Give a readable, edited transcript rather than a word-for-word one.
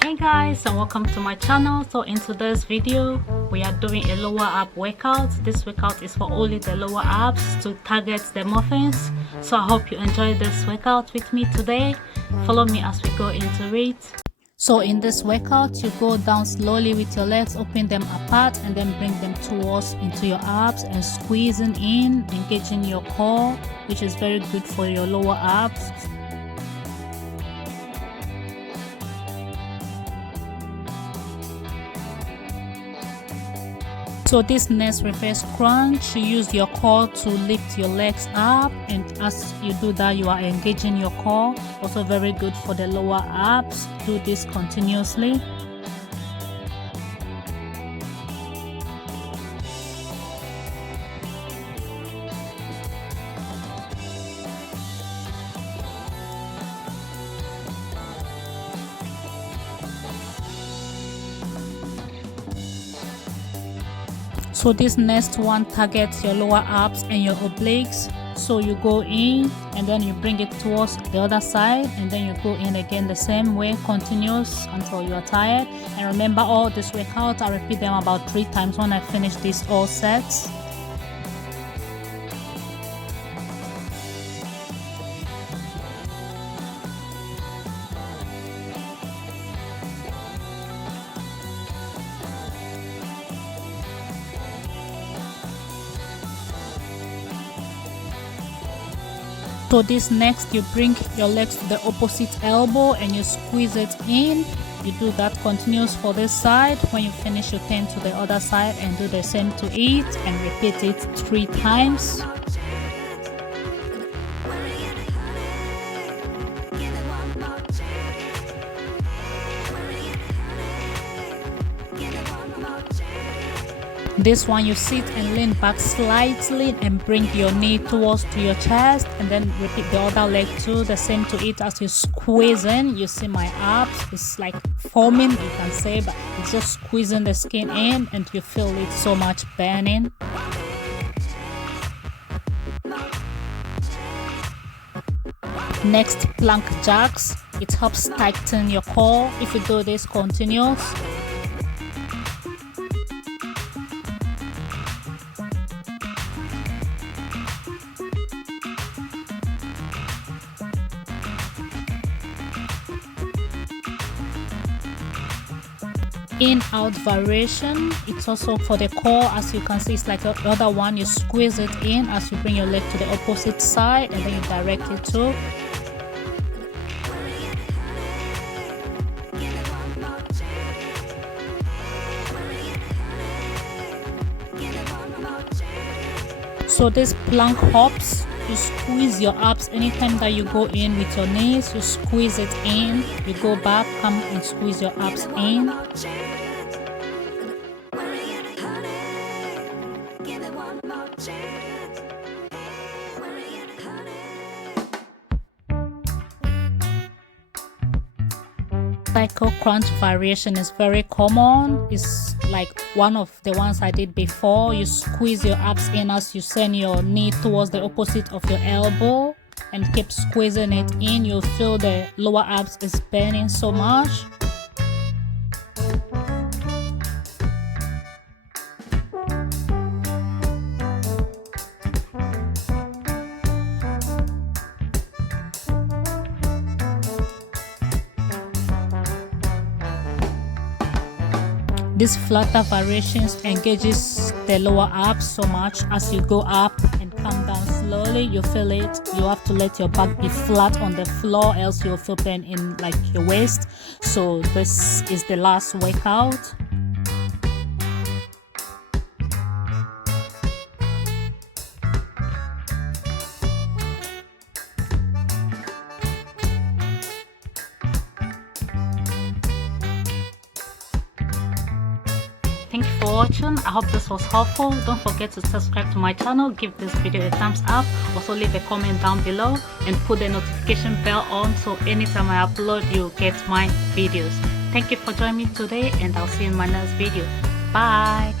Hey guys, and welcome to my channel. So in today's video we are doing a lower ab workout. This workout is for only the lower abs to target the muffins. So I hope you enjoy this workout with me today. Follow me as we go into it. So in this workout, you go down slowly with your legs, open them apart and then bring them towards into your abs and squeezing in, engaging your core, which is very good for your lower abs. So this next reverse crunch, you use your core to lift your legs up, and as you do that you are engaging your core. Also very good for the lower abs. Do this continuously. So this next one targets your lower abs and your obliques. So you go in and then you bring it towards the other side and then you go in again the same way, continuous until you are tired. And remember, all this workout I repeat them about 3 times when I finish these all sets. So this next, you bring your legs to the opposite elbow and you squeeze it in. You do that continuous for this side. When you finish, you turn to the other side and do the same to it and repeat it 3 times. This one, you sit and lean back slightly and bring your knee towards to your chest and then repeat the other leg too, the same to it. As you squeeze in, you see my abs, it's like foaming, you can say, but it's just squeezing the skin in and you feel it so much burning. Next, plank jacks. It helps tighten your core if you do this continuous. In out variation, it's also for the core. As you can see, it's like the other one. You squeeze it in as you bring your leg to the opposite side and then you direct it to. So this plank hops, you squeeze your abs anytime that you go in with your knees. You squeeze it in, you go back, come and squeeze your abs in. Cycle crunch variation is very common. It's like one of the ones I did before. You squeeze your abs in as you send your knee towards the opposite of your elbow and keep squeezing it in. You'll feel the lower abs is burning so much. This flutter variations engages the lower abs so much. As you go up and come down slowly, you feel it. You have to let your back be flat on the floor, else you'll feel pain in like your waist. So this is the last workout. Thank you for watching. I hope this was helpful. Don't forget to subscribe to my channel, give this video a thumbs up, also leave a comment down below and put the notification bell on so anytime I upload you'll get my videos. Thank you for joining me today and I'll see you in my next video. Bye.